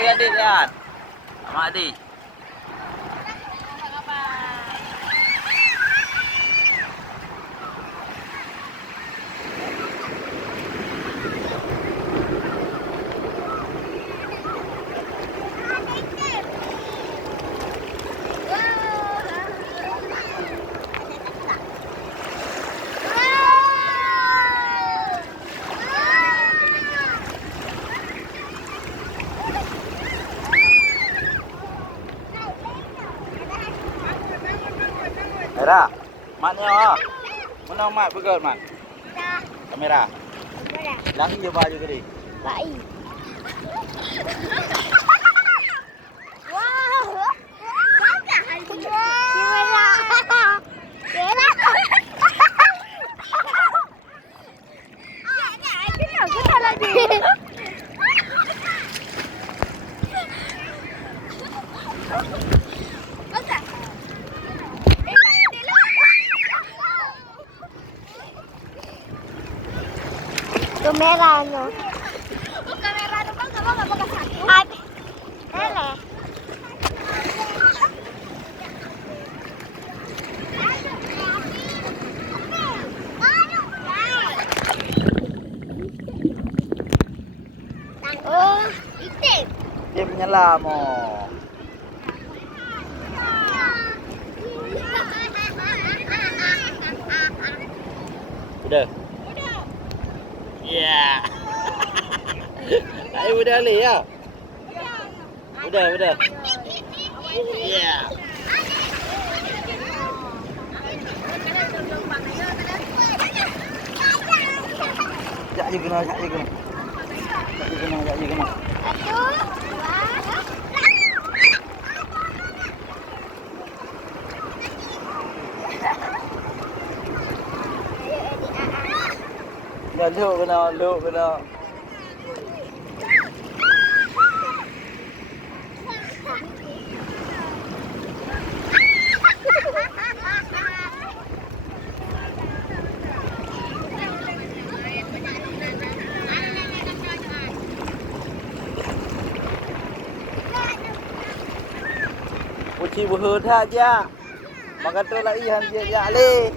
mari adik lihat. Sama adik. Era, maknya ah. Mana mak pegang mak? Kamera. Lagi je baju tadi. Baik. Wow. Gimana? Gimana? Kita lagi. Kamera no. Kamera no bang kalau nggak pakai satu. Lele. Oh, item. Dia menyala mo. Udah. Ya. Ayo udah Ali ya. Udah. Ya. Jak je kena. Luk kena. Uci buhut aja. Makan tu lagi han dia Ali.